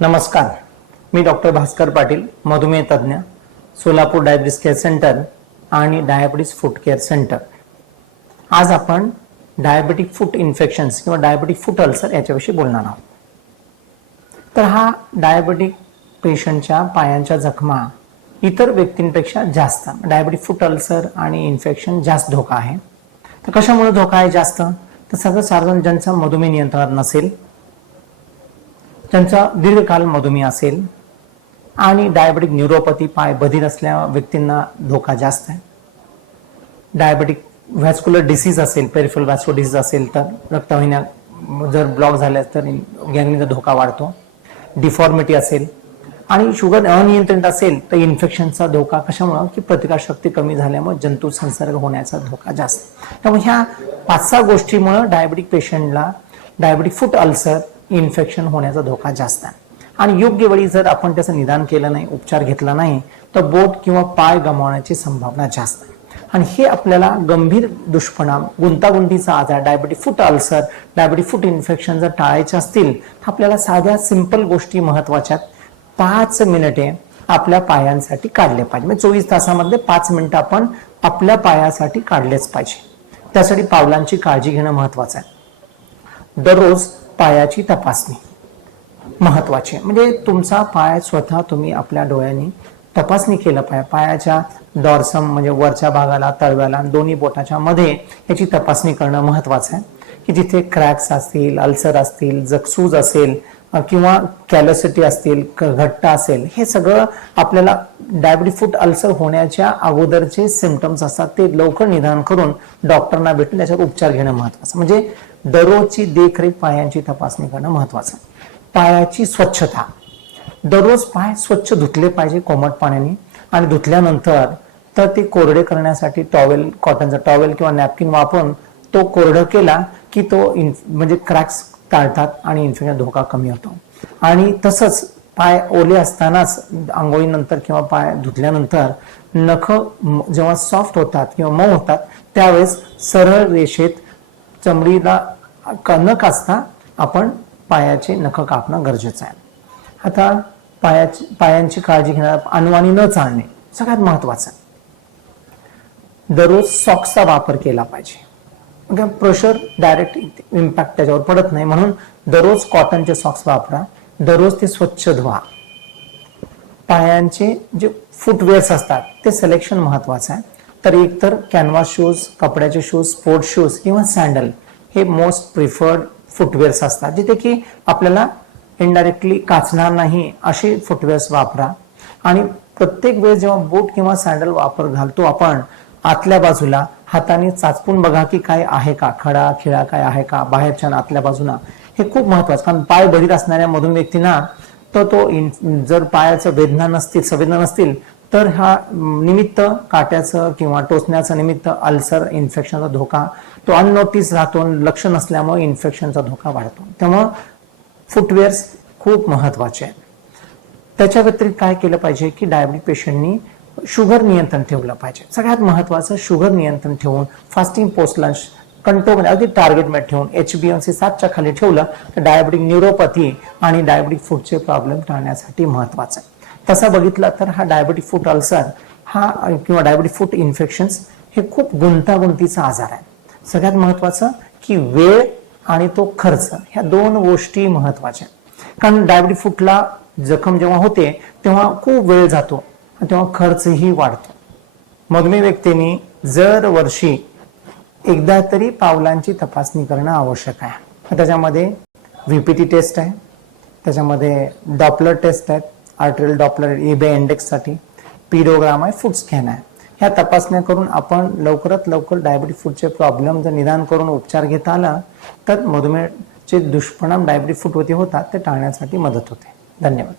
नमस्कार, मी डॉक्टर भास्कर पाटील, मधुमेह तज्ञ, सोलापूर डायबिटीस केअर सेंटर आणि डायबिटीस फूड केअर सेंटर. आज आपण डायबेटिक फूट इन्फेक्शन्स किंवा डायबेटिक फूट अल्सर याच्याविषयी बोलणार आहोत. तर हा डायबेटिक पेशंटच्या पायांच्या जखमा इतर व्यक्तींपेक्षा जास्त डायबेटिक फूट अल्सर आणि इन्फेक्शन जास्त धोका आहे. तर कशामुळे धोका आहे जास्त? तर सगळं साधारण ज्यांचा मधुमेह नियंत्रणात नसेल, त्यांचा दीर्घकाल मधुमेह असेल आणि डायबेटिक न्यूरोपॅथी पाय बधीर असलेल्या व्यक्तींना धोका जास्त आहे. डायबेटिक व्हॅस्क्युलर डिसीज असेल, पेरिफेरल व्हॅस्क्युलर डिसीज असेल तर रक्तवाहिन्या जर ब्लॉक झाल्या तर गँग्रीनचा धोका वाढतो. डिफॉर्मिटी असेल आणि शुगर अनियंत्रित असेल तर इन्फेक्शनचा धोका कशामुळे की प्रतिकारशक्ती कमी झाल्यामुळे जंतू संसर्ग होण्याचा धोका जास्त. त्यामुळे ह्या 5-6 गोष्टीमुळे डायबेटिक पेशंटला डायबेटिक फूट अल्सर इन्फेक्शन होण्याचा धोका जास्त आहे. आणि योग्य वेळी जर आपण त्याचं निदान केलं नाही, उपचार घेतला नाही तर बोट किंवा पाय गमावण्याची संभावना जास्त आहे. आणि हे आपल्याला गंभीर दुष्परिणाम, गुंतागुंतीचा आजार, डायबेटिक फूट अल्सर, डायबेटिक फूट इन्फेक्शन जर टाळायचे असतील तर आपल्याला साध्या सिंपल गोष्टी महत्वाच्या 5 मिनिटे आपल्या पायांसाठी काढले पाहिजे. म्हणजे 24 तासामध्ये 5 मिनिटं आपण आपल्या पायासाठी काढलेच पाहिजे. त्यासाठी पावलांची काळजी घेणं महत्वाचं आहे. दररोज पायाची तपासणी महत्वाची आहे. म्हणजे तुमचा पाय स्वतः तुम्ही आपल्या डोळ्यांनी तपासणी केलं पाहिजे. पायाच्या डॉर्सम म्हणजे वरच्या भागाला, तळव्याला, दोन्ही बोटाच्या मध्ये याची तपासणी करणं महत्वाचं आहे की जिथे क्रॅक्स असतील, अल्सर असतील, जगसूज असेल किंवा कॅलोसिटी असतील, घट्ट असेल, हे सगळं आपल्याला डायबेटिक फूट अल्सर होण्याच्या अगोदरचे सिम्पटम्स असतात ते लवकर निदान करून डॉक्टरना भेटून त्याच्यावर उपचार घेणं महत्वाचं. म्हणजे दररोजची देखरेख, पायांची तपासणी करणं महत्वाचं. पायाची स्वच्छता, दररोज पाय स्वच्छ धुतले पाहिजे कोमट पाण्याने आणि धुतल्यानंतर तर ते कोरडे करण्यासाठी टॉवेल, कॉटनचा टॉवेल किंवा नॅपकिन वापरून तो कोरडा केला की तो म्हणजे क्रॅक्स टाळतात आणि इन्फेक्शन धोका कमी होतो. आणि तसंच पाय ओले असतानाच आंघोळीनंतर किंवा पाय धुतल्यानंतर नख जेव्हा सॉफ्ट होतात किंवा मऊ होतात त्यावेळेस सरळ रेषेत चमडीला न काचता आपण पायाचे नख कापणं गरजेचं आहे. आता पायांची काळजी घेणार, अनवाणी न चालणे सगळ्यात महत्वाचं. दररोज सॉक्सचा वापर केला पाहिजे. प्रेशर डायरेक्ट इम्पॅक्ट त्याच्यावर पडत नाही म्हणून दररोज कॉटनचे सॉक्स वापरा. दररोज ते स्वच्छ धुवा. पायांचे जे फुटवेअर्स असतात ते सिलेक्शन महत्वाचं आहे. तर एकतर कॅनव्हास शूज, कपड्याचे शूज, स्पोर्ट्स शूज किंवा सँडल हे मोस्ट प्रिफर्ड फुटवेअर्स असतात जिथे की आपल्याला इनडायरेक्टली काचणार नाही असे फुटवेअर्स वापरा. आणि प्रत्येक वेळेस जेव्हा बूट किंवा सँडल वापर घालतो आपण आतल्या बाजूला हाताने चाचपून बघा की काय आहे का, खडा खिळा काय आहे का बाहेरच्या आतल्या बाजूला. हे खूप महत्वाचं, कारण पाय बधीर असणाऱ्या मधुमेह व्यक्तींना तर तो जर पायाचं संवेदना नसतील तर हा निमित्त काट्याचं किंवा टोचण्याचं निमित्त अल्सर, इन्फेक्शनचा धोका तो अननोटीस राहतो. लक्ष नसल्यामुळे इन्फेक्शनचा धोका वाढतो. त्यामुळं फुटवेअर्स खूप महत्वाचे आहेत. त्याच्या व्यतिरिक्त काय केलं पाहिजे की डायबिटिक पेशंटनी शुगर नियंत्रण ठेवलं पाहिजे. सगळ्यात महत्वाचं शुगर नियंत्रण ठेवून फास्टिंग पोस्ट लंच कंट्रोल अगदी टार्गेटमध्ये ठेवून HbA1c 7च्या खाली ठेवलं तर डायबेटिक न्यूरोपॅथी आणि डायबेटिक फूटचे प्रॉब्लेम टाळण्यासाठी महत्वाचं आहे. तसं बघितलं तर हा डायबेटिक फूट अल्सर हा किंवा डायबेटिक फूट इन्फेक्शन्स हे खूप गुंतागुंतीचा आजार आहे. सगळ्यात महत्वाचं की वेळ आणि तो खर्च, ह्या 2 गोष्टी महत्वाच्या. कारण डायबेटिक फूटला जखम जेव्हा होते तेव्हा खूप वेळ जातो तेव्हा खर्चही वाढतो. मधुमेह व्यक्तींनी जर वर्षी एकदा तरी पावलांची तपासणी करणं आवश्यक आहे. त्याच्यामध्ये VPT टेस्ट आहे, त्याच्यामध्ये डॉपलर टेस्ट आहेत, आर्टेरियल डॉपलर EBA इंडेक्ससाठी, पिरोग्राम आहे, फूट स्कॅन आहे. ह्या तपासण्या करून आपण लवकरात लवकर डायबेटिक फूटचे प्रॉब्लेम जर निदान करून उपचार घेता आला तर मधुमेहाचे दुष्परिणाम डायबेटिक फूटवरती होतात ते टाळण्यासाठी मदत होते. धन्यवाद.